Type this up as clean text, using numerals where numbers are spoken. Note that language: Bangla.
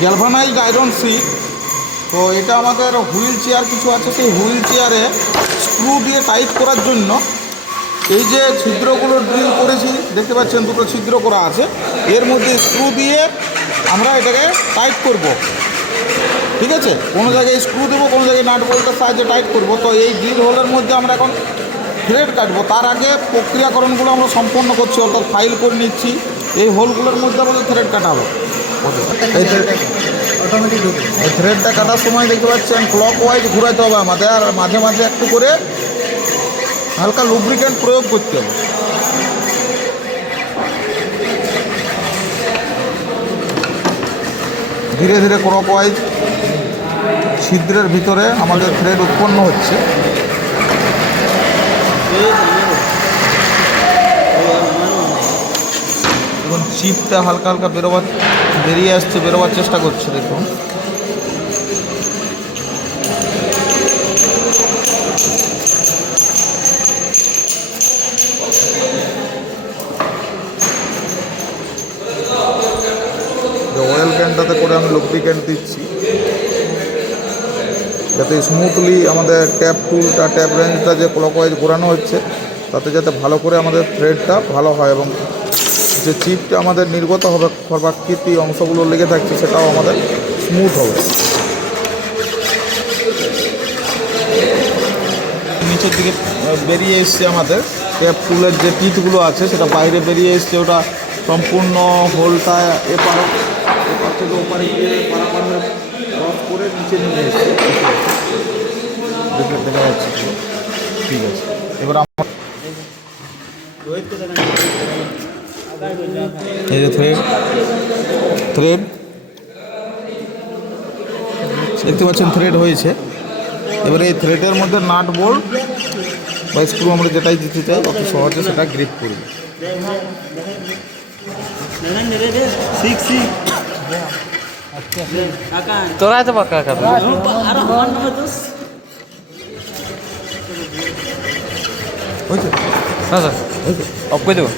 Galvanised iron sheet. তো এটা আমাদের হুইল চেয়ার কিছু আছে, সেই হুইল চেয়ারে স্ক্রু দিয়ে টাইট করার জন্য এই যে ছিদ্রগুলো ড্রিল করেছি দেখতে পাচ্ছেন, দুটো ছিদ্র করা আছে, এর মধ্যে স্ক্রু দিয়ে আমরা এটাকে টাইট করব। ঠিক আছে, কোনো জায়গায় স্ক্রু দেবো, কোনো জায়গায় নাট বল্টের সাহায্যে টাইট করব। তো এই ড্রিল হোলের মধ্যে আমরা এখন থ্রেড কাটবো। তার আগে প্রক্রিয়াকরণগুলো আমরা সম্পন্ন করছি, অর্থাৎ ফাইল করে নিচ্ছি। এই হোলগুলোর মধ্যে আমাদের থ্রেড কাটাবো। এই থ্রেডটা কাটার সময় দেখতে পাচ্ছেন ক্লক ওয়াইজ ঘুরাতে হবে আমাদের, আর মাঝে মাঝে একটু করে হালকা লুব্রিকেন্ট প্রয়োগ করতে হবে। ধীরে ধীরে ক্লক ওয়াইজ ছিদ্রের ভিতরে আমাদের থ্রেড উৎপন্ন হচ্ছে। এখন চিপটা হালকা হালকা বেরোবার চেষ্টা করছে। দেখুন অয়েল ক্যানটাতে করে আমি লুব্রিকেন্ট দিচ্ছি, যাতে স্মুথলি আমাদের ট্যাপ টুলটা, ট্যাপ রেঞ্জটা যে ক্লকওয়াইজ ঘোরানো হচ্ছে তাতে যাতে ভালো করে আমাদের থ্রেডটা ভালো হয়, এবং যে চিপটা আমাদের নির্গত হবে, খর্বাকৃতি অংশগুলো লেগে থাকছে, সেটাও আমাদের স্মুথ হবে। নিচের দিকে বেরিয়ে এসছে আমাদের ট্যাপ টুলের যে টিথগুলো আছে, সেটা বাইরে বেরিয়ে এসছে। ওটা সম্পূর্ণ হোলটা এপার থেকে ওপারে গিয়ে পারাপার হয়ে ক্রস করে নিচে নেমে এসছে। দেখা যাচ্ছে। ঠিক আছে, এবার এই যে থ্রেড দেখতে পাচ্ছেন, থ্রেড হয়েছে। এবারে এই থ্রেডের মধ্যে নাট বোল্ট বা স্ক্রু আমরা যেটাই দিতে চাই অত সহজে সেটা গ্রিপ করবে। তোরা তো পাক্কা কথা হয়েছে। হ্যাঁ স্যার, অফ করে দেবো।